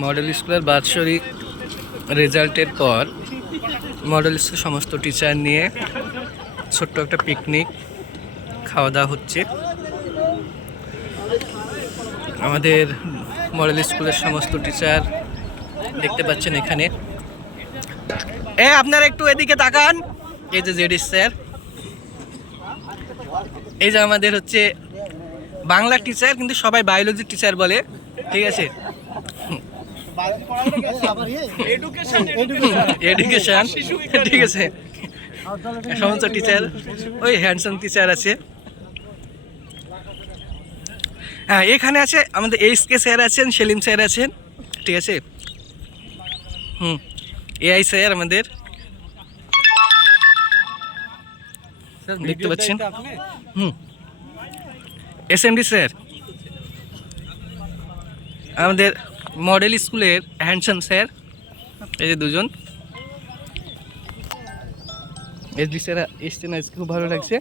Model স্কুলের বাৎসরিক রেজাল্টের পর মডেল স্কুল সমস্ত টিচার নিয়ে ছোট্ট একটা পিকনিক খাওয়া দাওয়া হচ্ছে। আমাদের মডেল স্কুলের সমস্ত টিচার দেখতে পাচ্ছেন এখানে। আপনারা একটু এদিকে তাকান। এই যে জেডি স্যার, এই যে আমাদের হচ্ছে বাংলা টিচার, কিন্তু সবাই বায়োলজি টিচার বলে, ঠিক আছে। এডুকেশন, ঠিক আছে। সমস্ত টিচার, ওই হ্যান্ডসাম টিচার আছে। হ্যাঁ, এখানে আছে আমাদের এইচকে স্যার আছেন, সেলিম স্যার আছেন, ঠিক আছে। এআই স্যার আমাদের দেখতে পাচ্ছেন। এসএমডি স্যার আমাদের মডেল স্কুলের হ্যান্ডসাম স্যার, এই যে দুজন। এসডি স্যার এসছেন আজকে, খুব ভালো লাগছে।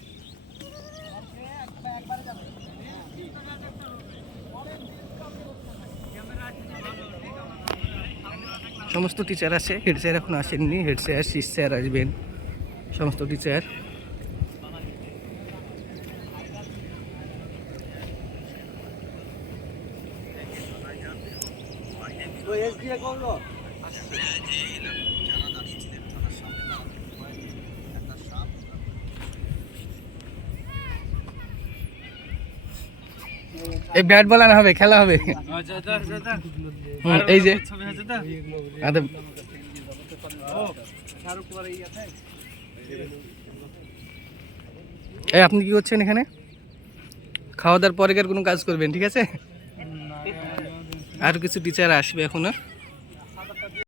সমস্ত টিচার আছে, হেড স্যার এখন আসেননি, হেড স্যার শিস স্যার আসবেন, সমস্ত টিচার। এই ব্যাট বল আনা হবে, খেলা হবে। এই যে এই আপনি কি করছেন এখানে? খাওয়া দাওয়ার পরে কোনো কাজ করবেন, ঠিক আছে। আর কিছু টিচার আসবে এখনো।